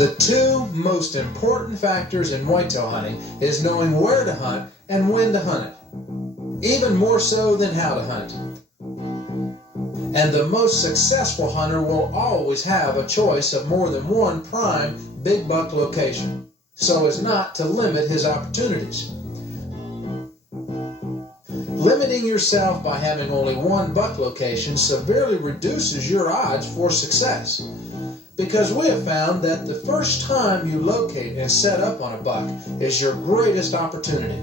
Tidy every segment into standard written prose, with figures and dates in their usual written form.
The two most important factors in whitetail hunting is knowing where to hunt and when to hunt it, even more so than how to hunt. And the most successful hunter will always have a choice of more than one prime big buck location, so as not to limit his opportunities. Limiting yourself by having only one buck location severely reduces your odds for success, because we have found that the first time you locate and set up on a buck is your greatest opportunity.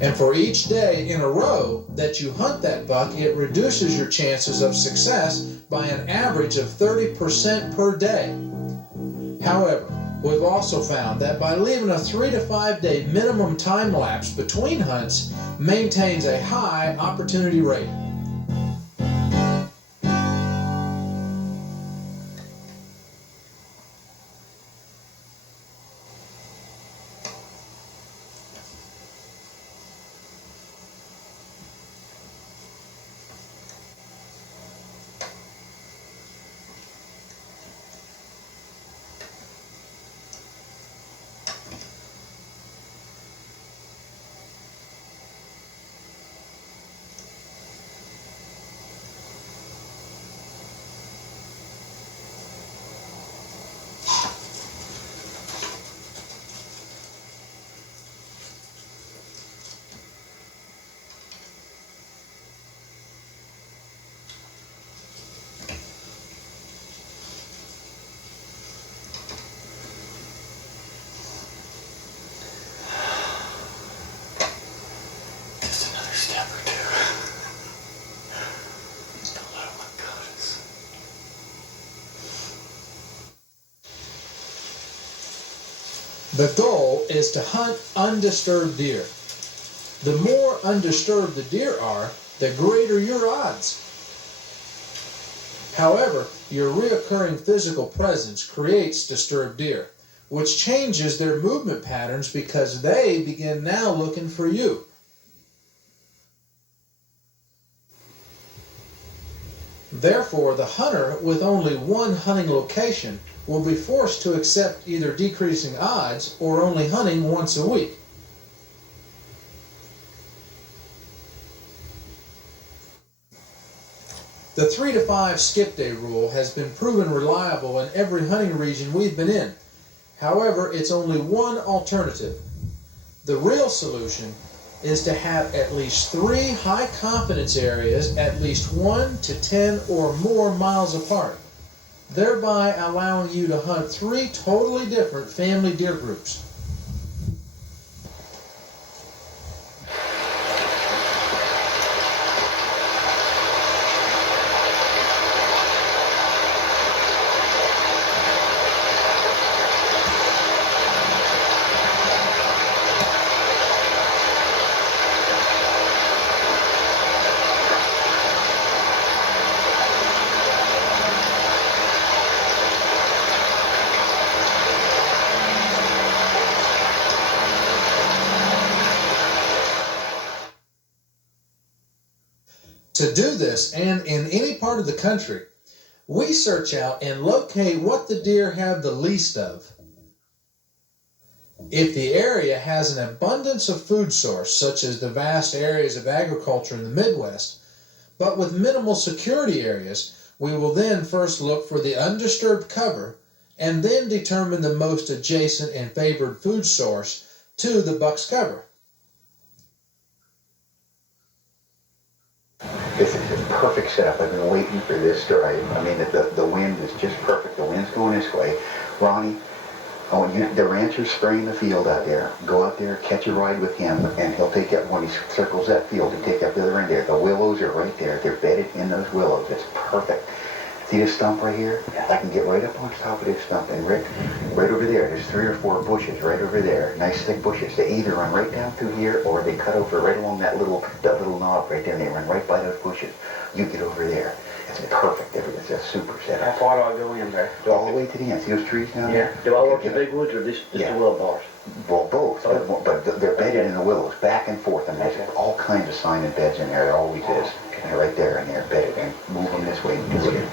And for each day in a row that you hunt that buck, it reduces your chances of success by an average of 30% per day. However, we've also found that by leaving a 3 to 5 day minimum time lapse between hunts maintains a high opportunity rate. The goal is to hunt undisturbed deer. The more undisturbed the deer are, the greater your odds. However, your reoccurring physical presence creates disturbed deer, which changes their movement patterns because they begin now looking for you. Therefore, the hunter with only one hunting location will be forced to accept either decreasing odds or only hunting once a week. The 3 to 5 skip day rule has been proven reliable in every hunting region we've been in. However, it's only one alternative. The real solution is to have at least 3 high confidence areas at least 1 to 10 or more miles apart, thereby allowing you to hunt 3 totally different family deer groups. To do this, and in any part of the country, we search out and locate what the deer have the least of. If the area has an abundance of food source, such as the vast areas of agriculture in the Midwest, but with minimal security areas, we will then first look for the undisturbed cover and then determine the most adjacent and favored food source to the buck's cover. This is a perfect setup. I've been waiting for this drive. I mean, the wind is just perfect. The wind's going this way. Ronnie, the rancher's spraying the field out there. Go out there, catch a ride with him, and he'll take up, when he circles that field, he'll take up the other end there. The willows are right there. They're bedded in those willows. It's perfect. See this stump right here? I can get right up on top of this stump, and right over there, there's 3 or 4 bushes right over there. Nice thick bushes. They either run right down through here, or they cut over right along that little knob right there, and they run right by those bushes. You get over there. It's perfect. It's a super setup. How far do I go in there? All the way to the end. See those trees down there? Yeah. Do I work the big woods or just the willow bars? Well, both. But they're bedded in the willows, back and forth. And there's all kinds of sign beds in there. There always is. And they're right there, and they're bedded. And move them this way and this way.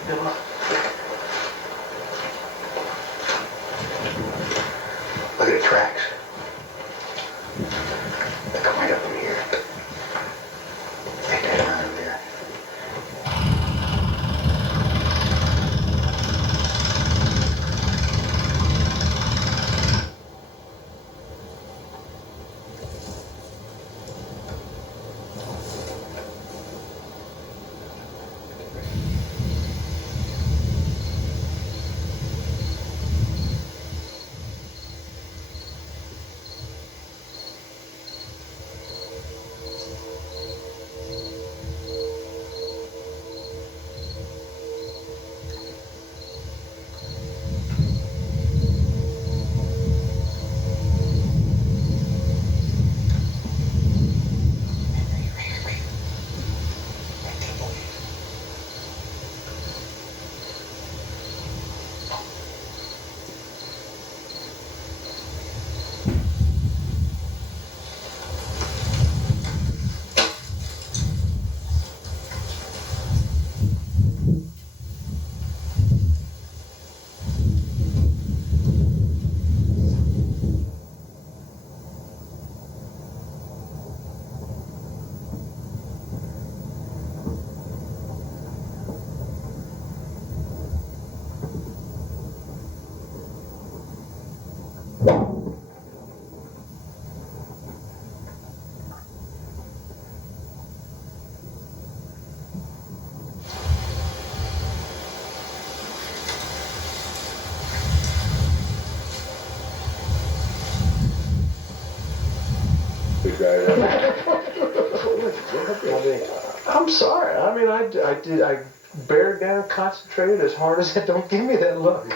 I bared down, concentrated as hard as that. Don't give me that look.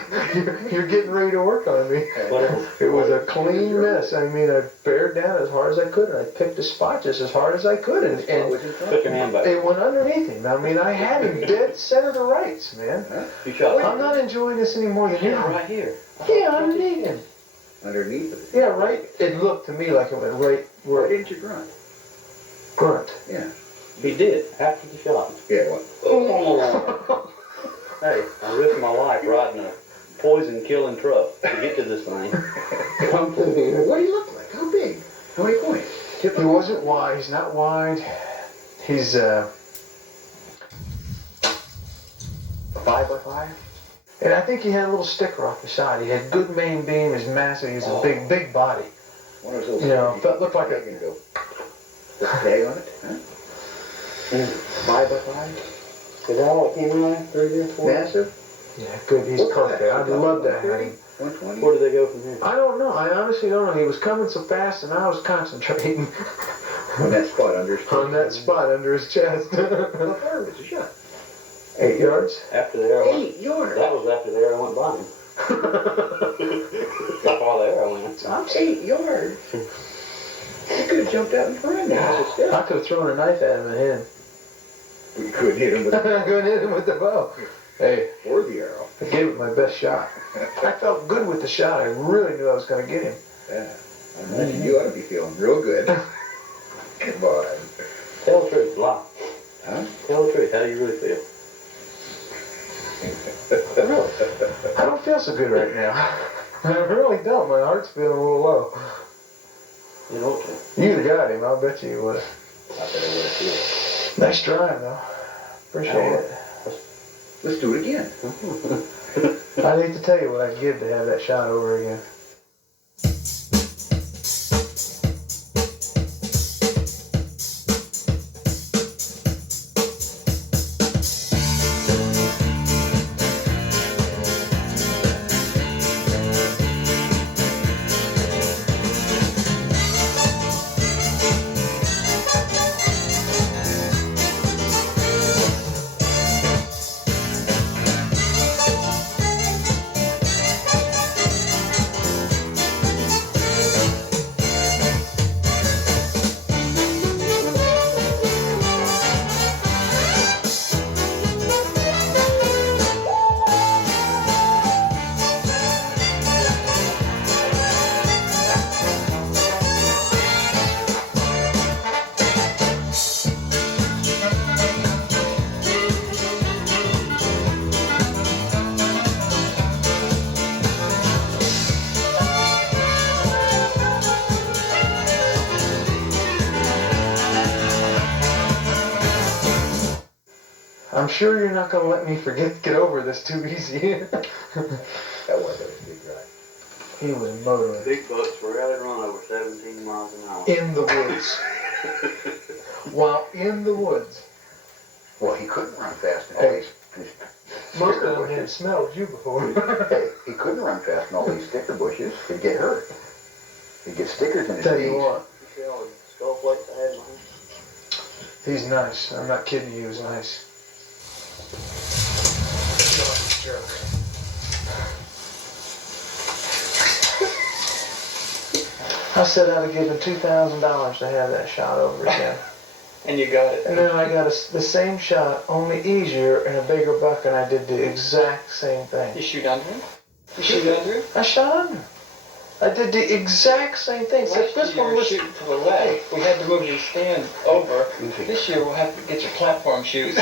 You're getting ready to work on me. It was a clean mess. I mean, I bared down as hard as I could, and I picked a spot just as hard as I could, and Put your hand back. it went underneath him. I mean, I had him dead center to rights, man. You shot I'm not enjoying this any more than you. right here. Yeah, underneath him. Underneath it. Yeah, right. It looked to me like it went right Why where didn't you grunt? grunt. Yeah. He did, after the shot. Yeah, what? Hey, I risked my life riding a poison-killing truck to get to this thing. What do you look like? How big? How many points? He wasn't wide. He's not wide. He's 5x5? and I think he had a little sticker off the side. He had good main beam. He's massive. He's a big body. One of those. You know, looked like a. Go. Put a tag on it, huh? 5x5? Is that all it came out after this? Massive? Yeah, good. He's perfect. I'd love to have him. 120? Where do they go from here? I don't know. I honestly don't know. He was coming so fast, and I was concentrating On that spot under his on that spot under his chest. How far was the shot? 8 yards. After the arrow went, 8 yards. that was after the arrow went by him. That's why the arrow went. I'm 8 yards. You could have jumped out in front of me. I could have thrown a knife at him and hit him. We could hit him with I couldn't hit him with the bow. Hey, or the arrow. I gave it my best shot. I felt good with the shot. I really knew I was going to get him. Yeah. I imagine you ought to be feeling real good. Come on. Tell the truth, lie. Huh? Tell the truth, how do you really feel? I don't feel so good right now. I really don't. My heart's feeling a little low. You know what? You'd have got him. I'll bet you would have. I bet I would have too. Nice drive, though. Appreciate it. Let's do it again. I'd hate to tell you what I'd give to have that shot over again. I'm sure you're not going to let me get over this too easy. That was a big drive. He was motoring. Big bucks were out and run over 17 miles an hour. In the woods. While in the woods. Well, he couldn't run fast in all these Most sticker of them had bushes. smelled you before. Hey, he couldn't run fast in all these sticker bushes. He'd get hurt. He'd get stickers in his Tell knees. you what, You see all the skull plates I had in my hand? he's nice. I'm not kidding you, he was nice. Jerk. I said I'd have given $2,000 to have that shot over again. And you got it. And then I got the same shot, only easier and a bigger buck, and I did the exact same thing. You shoot under him? You shoot under him? I shot under. I did the exact same thing. Except Last this year one you were was shooting to the left. We had to move your stand over. This year we'll have to get your platform shoes.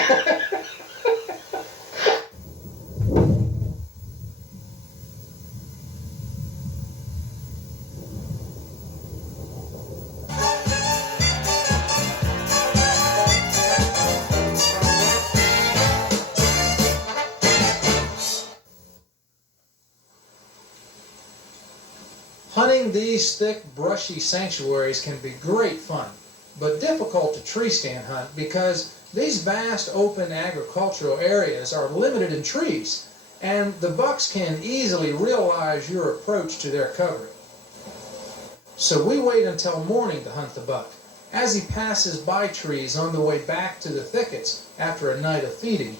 Hunting these thick, brushy sanctuaries can be great fun, but difficult to tree stand hunt because these vast open agricultural areas are limited in trees, and the bucks can easily realize your approach to their covering. So we wait until morning to hunt the buck, as he passes by trees on the way back to the thickets after a night of feeding.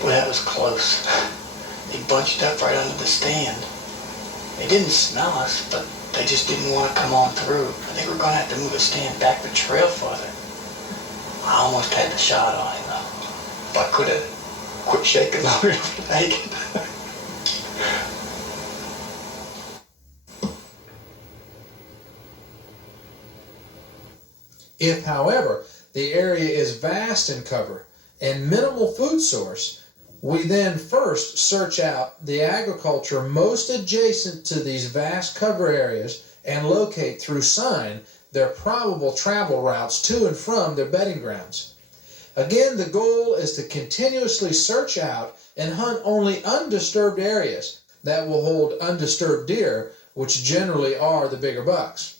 Boy, that was close. They bunched up right under the stand. They didn't smell us, but they just didn't want to come on through. I think we're going to have to move the stand back the trail further. I almost had the shot on him, though. If I could have quit shaking long enough to make it. If, however, the area is vast in cover and minimal food source, we then first search out the agriculture most adjacent to these vast cover areas and locate through sign their probable travel routes to and from their bedding grounds. Again, the goal is to continuously search out and hunt only undisturbed areas that will hold undisturbed deer, which generally are the bigger bucks.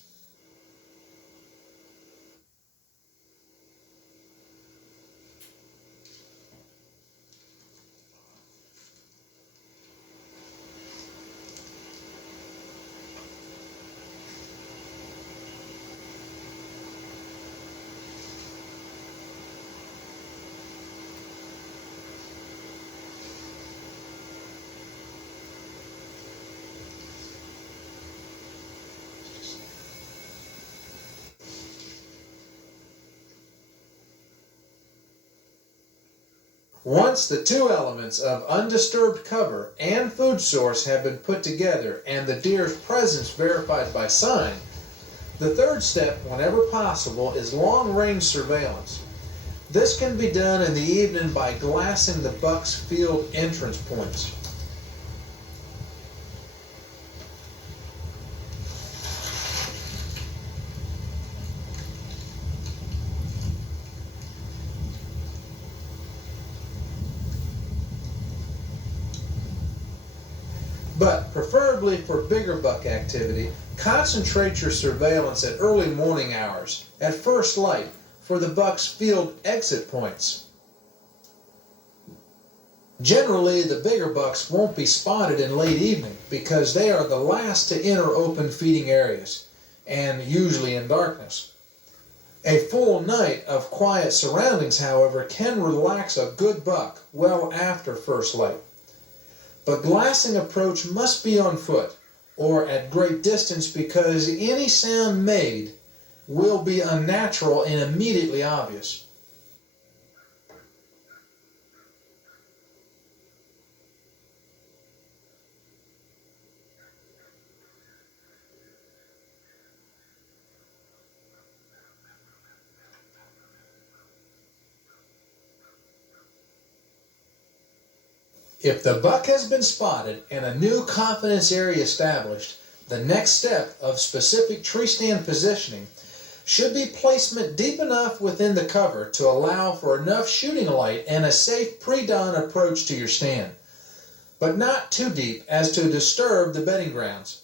Once the two elements of undisturbed cover and food source have been put together and the deer's presence verified by sign, the third step, whenever possible, is long-range surveillance. This can be done in the evening by glassing the buck's field entrance points. But preferably for bigger buck activity, concentrate your surveillance at early morning hours, at first light, for the buck's field exit points. Generally, the bigger bucks won't be spotted in late evening because they are the last to enter open feeding areas, and usually in darkness. A full night of quiet surroundings, however, can relax a good buck well after first light. But glassing approach must be on foot or at great distance because any sound made will be unnatural and immediately obvious. If the buck has been spotted and a new confidence area established, the next step of specific tree stand positioning should be placement deep enough within the cover to allow for enough shooting light and a safe pre-dawn approach to your stand. but not too deep as to disturb the bedding grounds.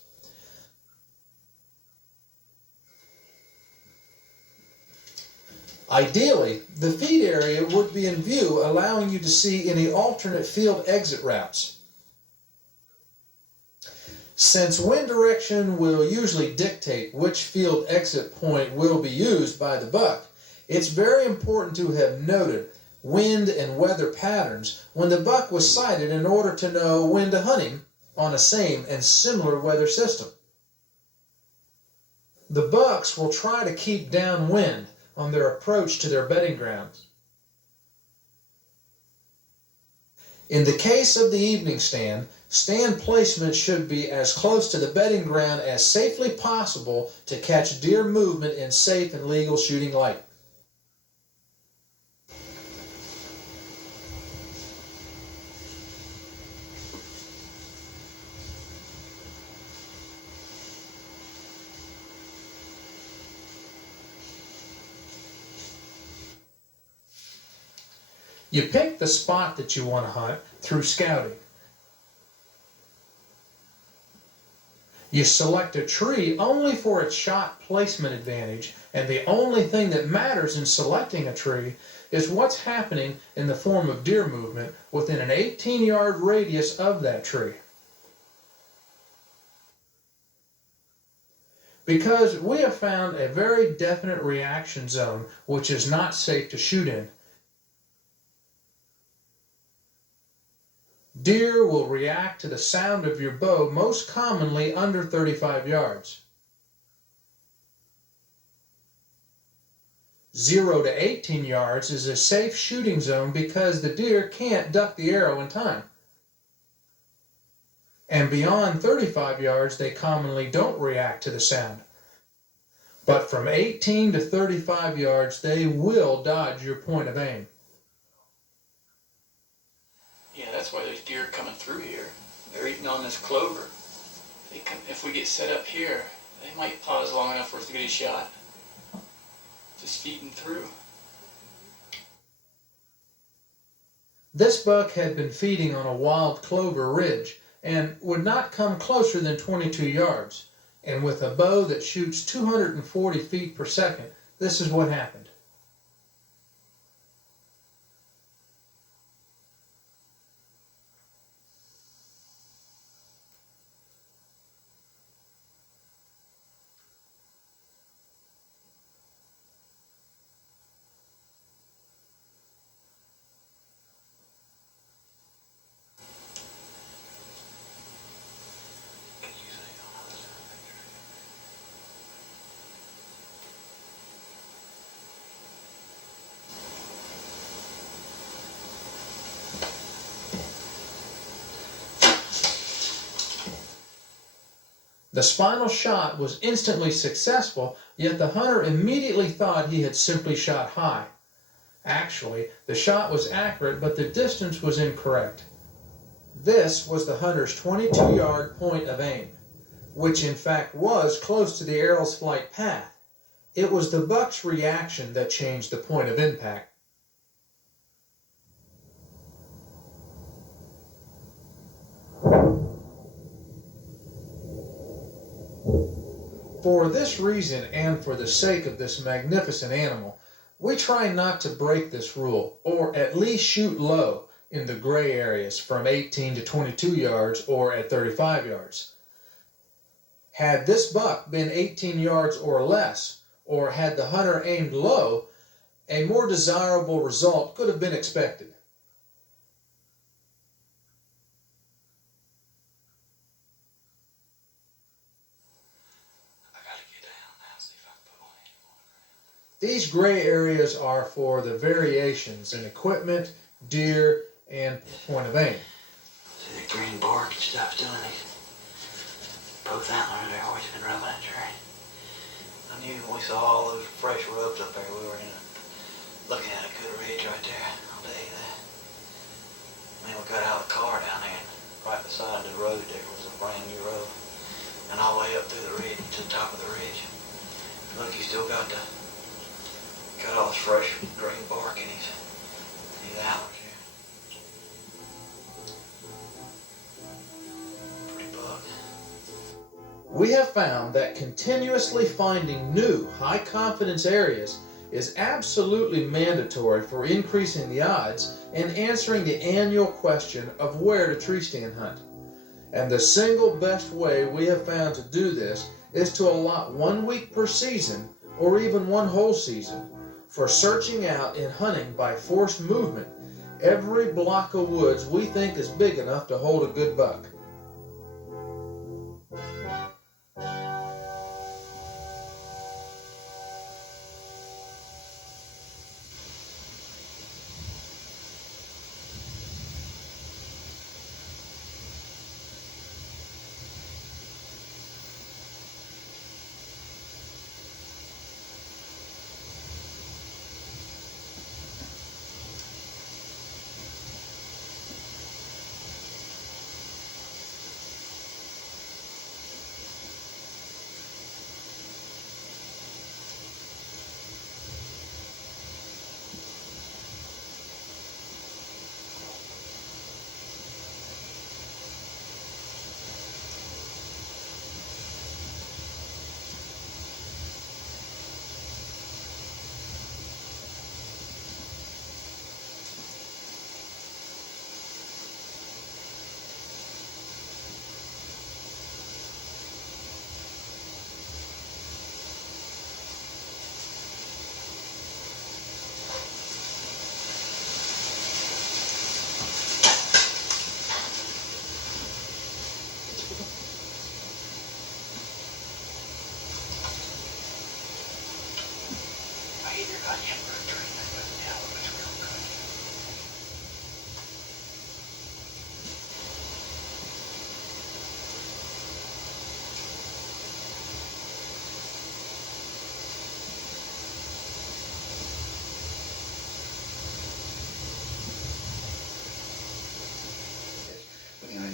Ideally, the feed area would be in view, allowing you to see any alternate field exit routes. Since wind direction will usually dictate which field exit point will be used by the buck, it's very important to have noted wind and weather patterns when the buck was sighted in order to know when to hunt him on a same and similar weather system. The bucks will try to keep downwind on their approach to their bedding grounds. In the case of the evening stand, stand placement should be as close to the bedding ground as safely possible to catch deer movement in safe and legal shooting light. You pick the spot that you want to hunt through scouting. You select a tree only for its shot placement advantage, and the only thing that matters in selecting a tree is what's happening in the form of deer movement within an 18-yard radius of that tree. Because we have found a very definite reaction zone which is not safe to shoot in. Deer will react to the sound of your bow most commonly under 35 yards. 0 to 18 yards is a safe shooting zone because the deer can't duck the arrow in time. And beyond 35 yards, they commonly don't react to the sound. But from 18 to 35 yards, they will dodge your point of aim. Yeah, that's why there's deer coming through here. They're eating on this clover. If we get set up here, they might pause long enough for us to get a shot. Just feeding through. This buck had been feeding on a wild clover ridge and would not come closer than 22 yards. And with a bow that shoots 240 feet per second, this is what happened. The spinal shot was instantly successful, yet the hunter immediately thought he had simply shot high. Actually, the shot was accurate, but the distance was incorrect. This was the hunter's 22-yard point of aim, which in fact was close to the arrow's flight path. It was the buck's reaction that changed the point of impact. For this reason, and for the sake of this magnificent animal, we try not to break this rule, or at least shoot low in the gray areas from 18 to 22 yards or at 35 yards. Had this buck been 18 yards or less, or had the hunter aimed low, a more desirable result could have been expected. These gray areas are for the variations in equipment, deer, and point of aim. See the green bark and stuff doing these. Both antlers are always been rubbing that tree. I knew when we saw all those fresh rubs up there, we were looking at a good ridge right there. I'll tell you that. Man, we got out of the car down there, and right beside the road there was a brand new road. And all the way up through the ridge to the top of the ridge. Look, you still got all this fresh green bark in his antlers here. We have found that continuously finding new high-confidence areas is absolutely mandatory for increasing the odds and answering the annual question of where to tree stand hunt. And the single best way we have found to do this is to allot 1 week per season, or even one whole season, for searching out and hunting by forced movement every block of woods we think is big enough to hold a good buck. I either got him or a tree, but now it was real good.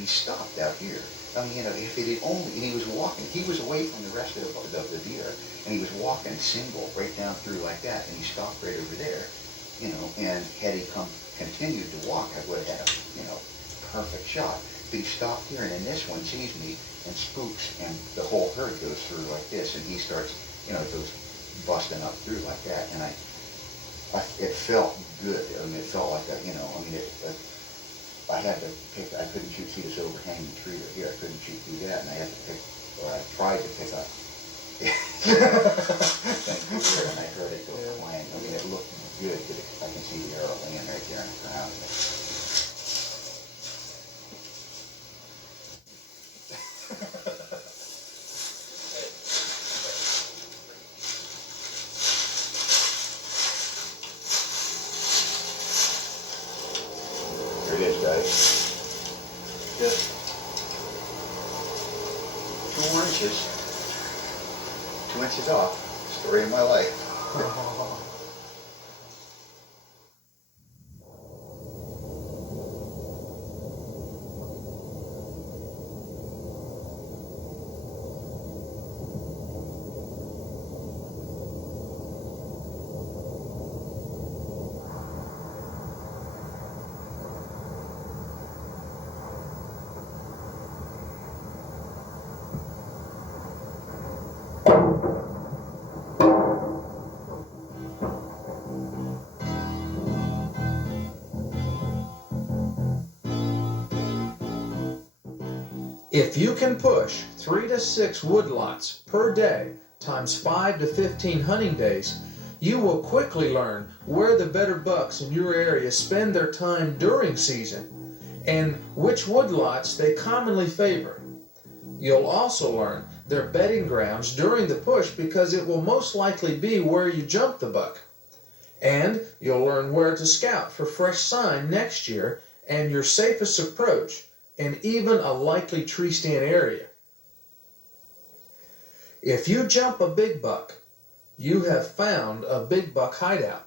He stopped out here. I mean, if it had only, and he was walking, he was away from the rest of the deer, and he was walking single right down through like that, and he stopped right over there, and had he continued to walk, I would have had a, perfect shot. But he stopped here, and then this one sees me and spooks, and the whole herd goes through like this, and he starts, goes busting up through like that, and it felt good. I mean, it felt like I had to pick, I couldn't see this overhanging tree right here. I couldn't shoot through that, and I had to pick, or I tried to pick up. And I heard it go clang. I mean, it looked good, because I can see the arrow laying right there on the ground. There it is, guys. Just 2 inches. 2 inches off. Story of my life. If you can push 3 to 6 woodlots per day times 5 to 15 hunting days, you will quickly learn where the better bucks in your area spend their time during season and which woodlots they commonly favor. You'll also learn their bedding grounds during the push, because it will most likely be where you jump the buck. And you'll learn where to scout for fresh sign next year and your safest approach, and even a likely tree stand area. If you jump a big buck, you have found a big buck hideout.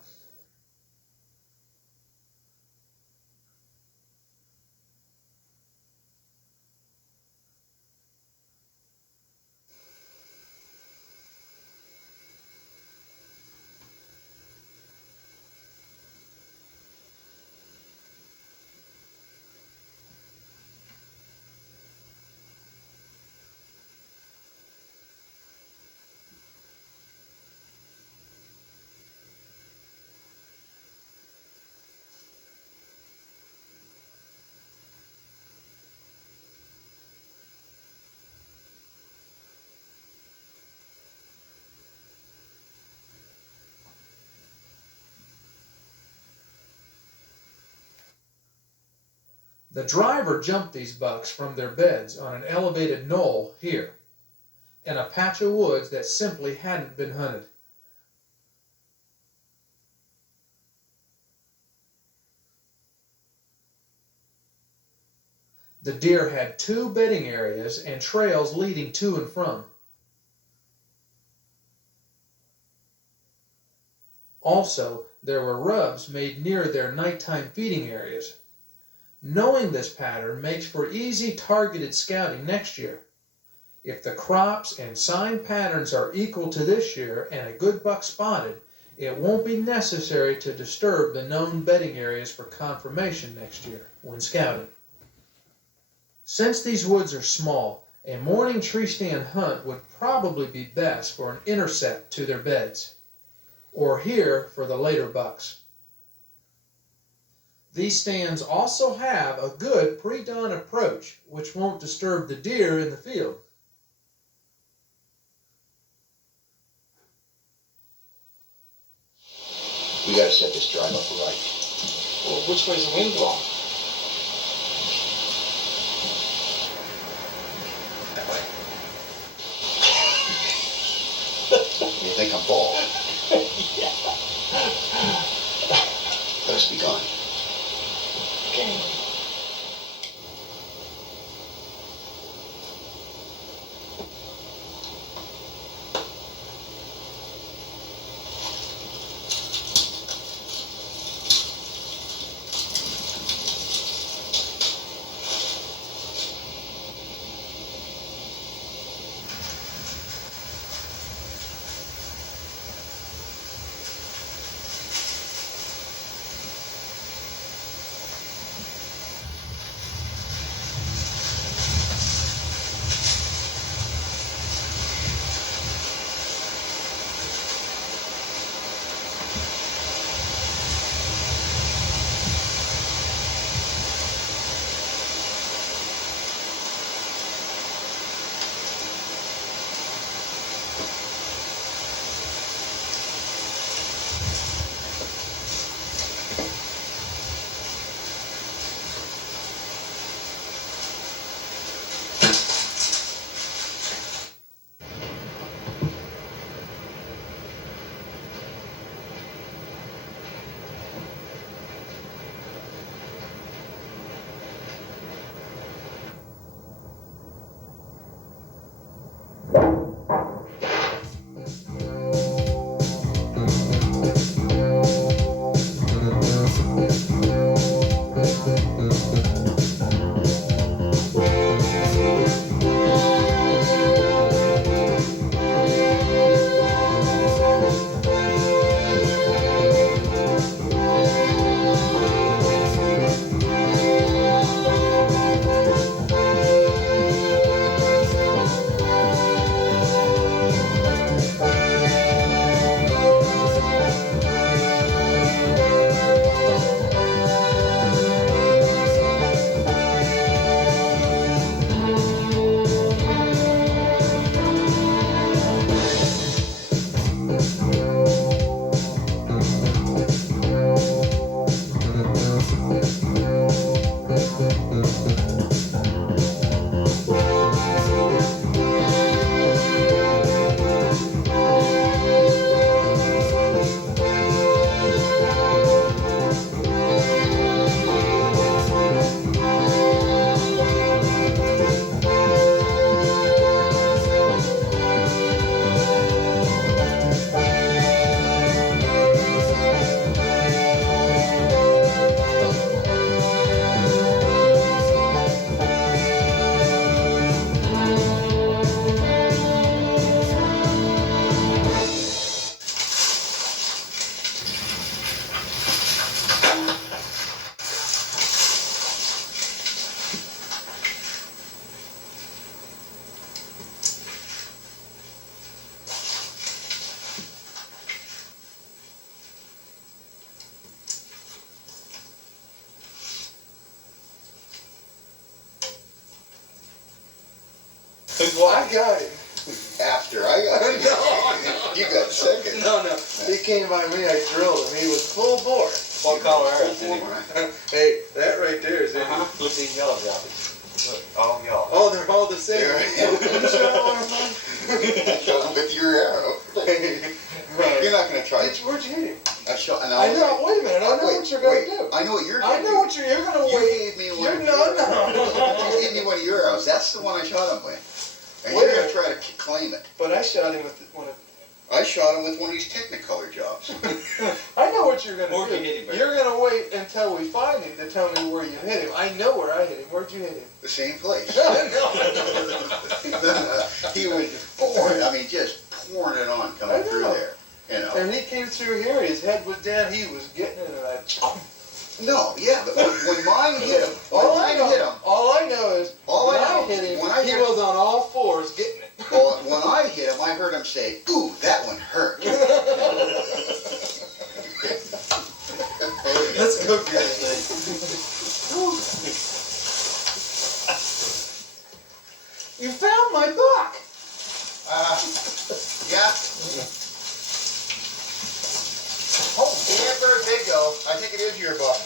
The driver jumped these bucks from their beds on an elevated knoll here, in a patch of woods that simply hadn't been hunted. The deer had 2 bedding areas and trails leading to and from. Also, there were rubs made near their nighttime feeding areas. Knowing this pattern makes for easy targeted scouting next year. If the crops and sign patterns are equal to this year and a good buck spotted, it won't be necessary to disturb the known bedding areas for confirmation next year when scouting. Since these woods are small, a morning tree stand hunt would probably be best for an intercept to their beds, or here for the later bucks. These stands also have a good pre-dawn approach, which won't disturb the deer in the field. We gotta set this drive up right. Well, which way's the wind blowing? That way. You think I'm bald? Yeah. Let us be gone. Okay. I got it. No. You got second. No. He came by me, I drilled him. He was full bore. What color is it? Hey, that right there is Indian Look at these yellow jobbies. Look, all y'all. Oh, they're all the same. You shot him with your arrow. You're not going to try it. Where'd you hit him? I know. Wait a minute. I know what you're going to do. I know what you're I going to know do. what you're going to You wait. gave me one. No. You gave me one of your arrows. That's the one I shot him with. And Wait you're a going to try to claim it. But I shot him with one of. I shot him with one of these Technicolor jobs. I know what you're going to Where'd do. you hit him, Barry? You're going to wait until we find him to tell me where you hit him. I know where I hit him. Where'd you hit him? The same place. No. He was pouring, I mean, just pouring it on coming through there. You know. And he came through here. His head was down. He was getting it, and I. No, yeah, but when mine hit him, All I know is when I hit him, he was on all fours getting it. Well, when I hit him, I heard him say, "Ooh, that one hurt." Let's go get it, Nate. You found my buck. Yeah. Oh, yeah, for a big go. I think it is your buck.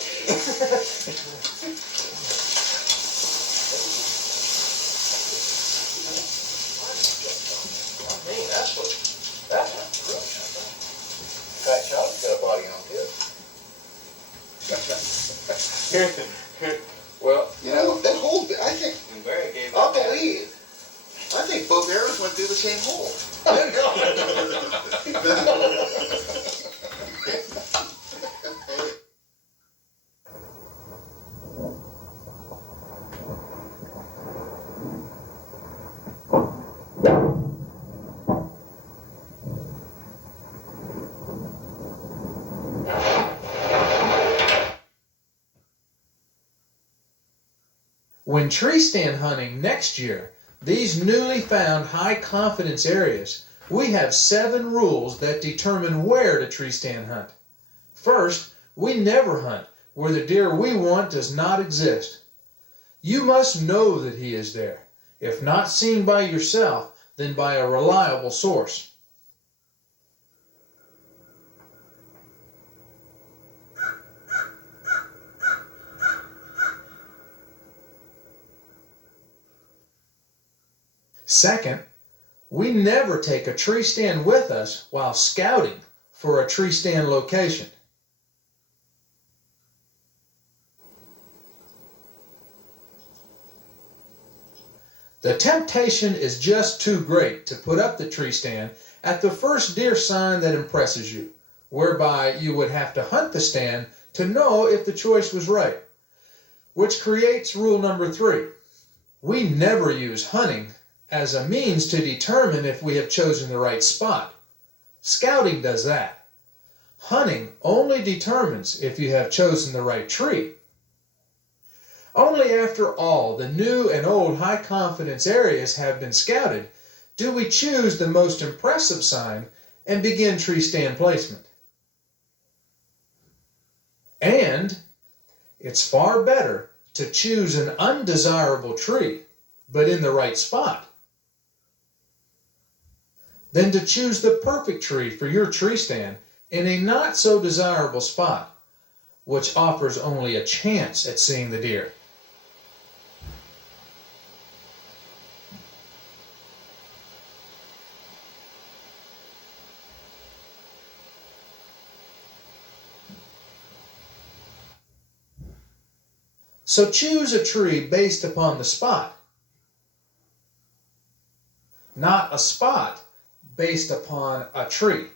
Fat Shot's got a body on his. Well, You know, that whole, I think, And Barry gave I believe, I think both arrows went through the same hole. When tree stand hunting next year, these newly found high confidence areas, we have 7 rules that determine where to tree stand hunt. First, we never hunt where the deer we want does not exist. You must know that he is there, if not seen by yourself, then by a reliable source. Second, we never take a tree stand with us while scouting for a tree stand location. The temptation is just too great to put up the tree stand at the first deer sign that impresses you, whereby you would have to hunt the stand to know if the choice was right. Which creates rule number 3. We never use hunting as a means to determine if we have chosen the right spot. Scouting does that. Hunting only determines if you have chosen the right tree. Only after all the new and old high confidence areas have been scouted do we choose the most impressive sign and begin tree stand placement. And it's far better to choose an undesirable tree, but in the right spot, than to choose the perfect tree for your tree stand in a not so desirable spot, which offers only a chance at seeing the deer. So choose a tree based upon the spot, not a spot based upon a tree.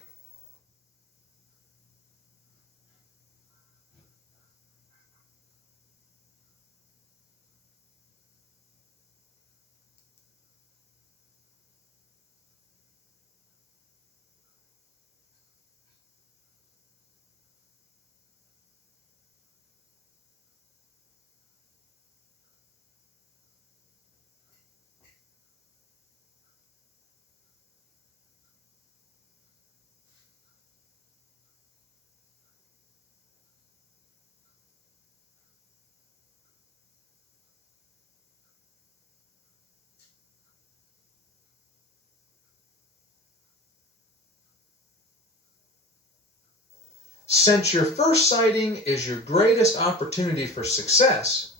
Since your first sighting is your greatest opportunity for success,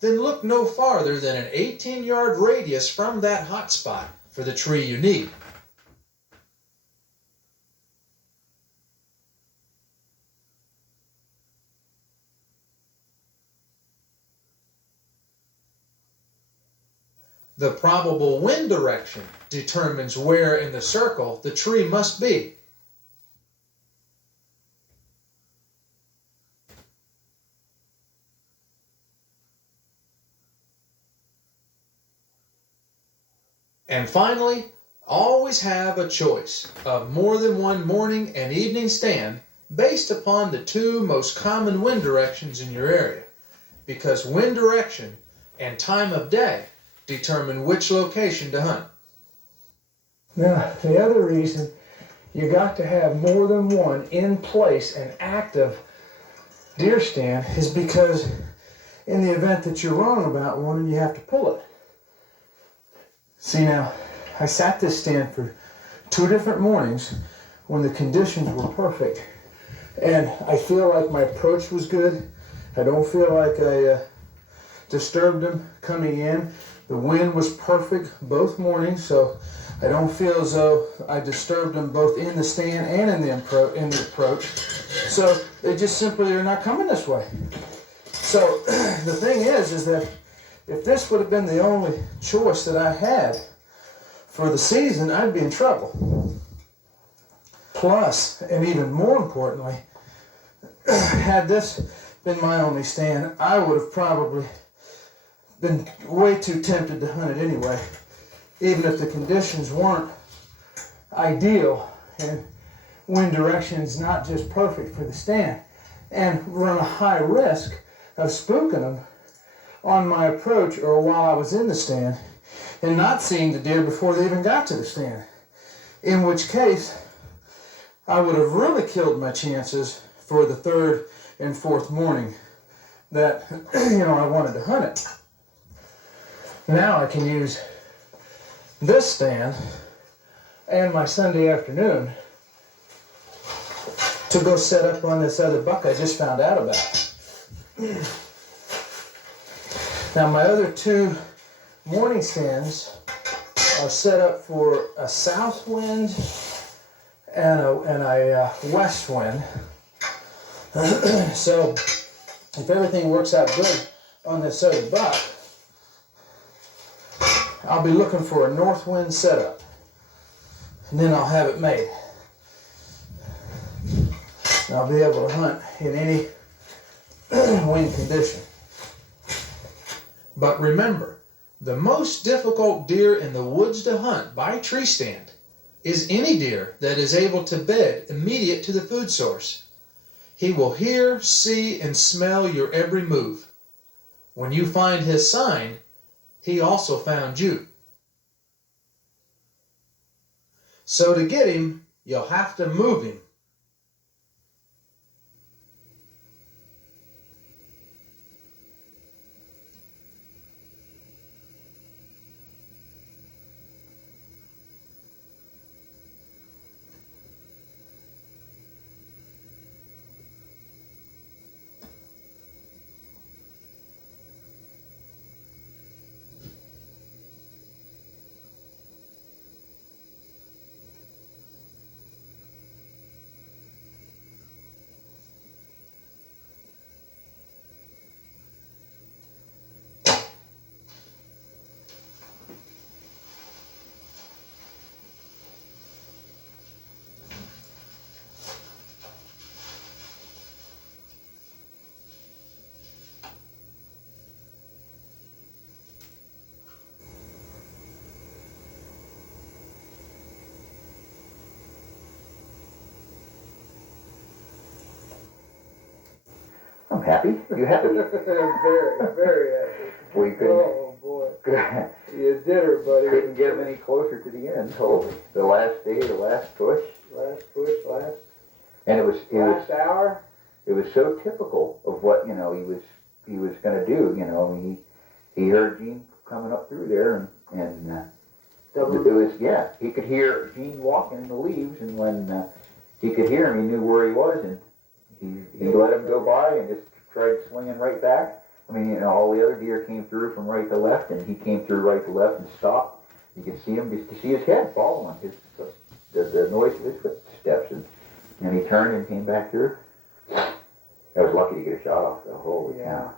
then look no farther than an 18-yard radius from that hot spot for the tree you need. The probable wind direction determines where in the circle the tree must be. And finally, always have a choice of more than one morning and evening stand based upon the two most common wind directions in your area, because wind direction and time of day determine which location to hunt. Now, the other reason you got to have more than one in place and active deer stand is because in the event that you're wrong about one and you have to pull it. See, now, I sat this stand for 2 different mornings when the conditions were perfect, and I feel like my approach was good. I don't feel like I disturbed them coming in. The wind was perfect both mornings, so I don't feel as though I disturbed them both in the stand and in the approach. So they just simply are not coming this way. So the thing is that if this would have been the only choice that I had for the season, I'd be in trouble. Plus, and even more importantly, had this been my only stand, I would have probably been way too tempted to hunt it anyway, even if the conditions weren't ideal and wind direction's not just perfect for the stand, and run a high risk of spooking them on my approach or while I was in the stand and not seeing the deer before they even got to the stand, in which case I would have really killed my chances for the 3rd and 4th morning that I wanted to hunt it. Now I can use this stand and my Sunday afternoon to go set up on this other buck I just found out about. Now my other 2 morning stands are set up for a south wind and a west wind. So if everything works out good on this other buck, I'll be looking for a north wind setup, and then I'll have it made. And I'll be able to hunt in any wind condition. But remember, the most difficult deer in the woods to hunt by tree stand is any deer that is able to bed immediate to the food source. He will hear, see, and smell your every move. When you find his sign, he also found you. So to get him, you'll have to move him. I'm happy. You happy? Very, very happy. We couldn't. Oh boy. You did her, buddy. Couldn't get him any closer to the end. So the last day, the last push. Last push, last And hour. it was so typical of what he was going to do. He heard Gene coming up through there, and it was he could hear Gene walking in the leaves, and when he could hear him, he knew where he was, and he let him go by and just tried swinging right back, I mean, you know, all the other deer came through from right to left, and he came through right to left and stopped. You could see him, just to see his head following the noise of his footsteps, and he turned and came back through. I was lucky to get a shot off, though. Holy cow.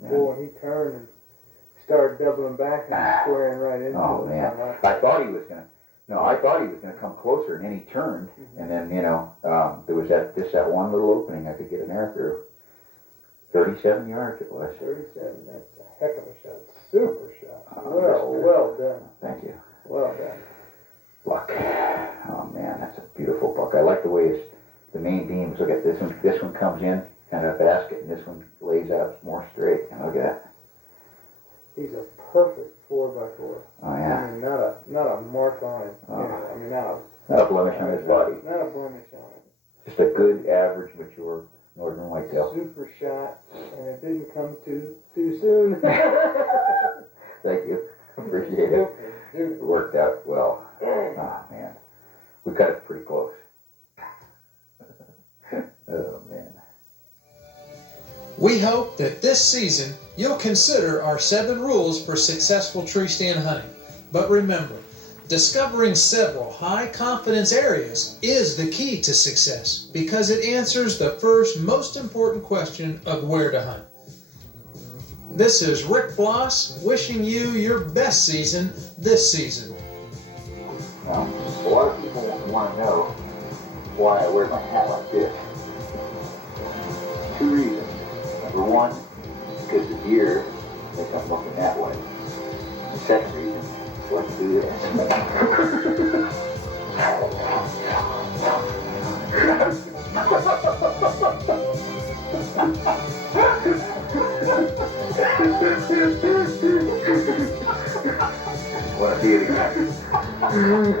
Boy, when he turned and started doubling back and squaring right into it. Oh man, I thought he was gonna come closer, and then he turned, and then, you know, there was that one little opening I could get an arrow through. 37 yards it was. 37, that's a heck of a shot. Super shot. Well done. Thank you. Well done. Luck. Oh man, that's a beautiful buck. I like the way the main beams. Look at this one. This one comes in kind of a basket, and this one lays out more straight. And look at that. He's a perfect 4x4. Oh yeah. I mean, not a mark on it. Oh. You know, I mean, not a blemish on his body. Not a blemish on it. Just a good, average, mature northern whitetail. Super shot, and it didn't come too soon. Thank you. Appreciate it. It worked out well. Oh man, we cut it pretty close. Oh man. We hope that this season you'll consider our 7 rules for successful tree stand hunting. But remember, discovering several high-confidence areas is the key to success because it answers the first most important question of where to hunt. This is Rick Bloss wishing you your best season this season. Now, a lot of people want to know why I wear my hat like this. 2 reasons. Number 1, because the deer think I'm looking that way. The second reason, so I can do this. Want to see it again?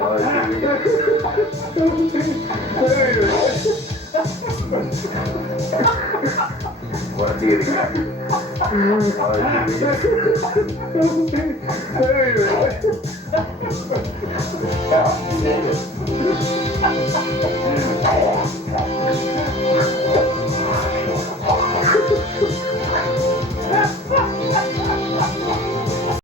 Want to see it again? Want to see it again? Want to see it again?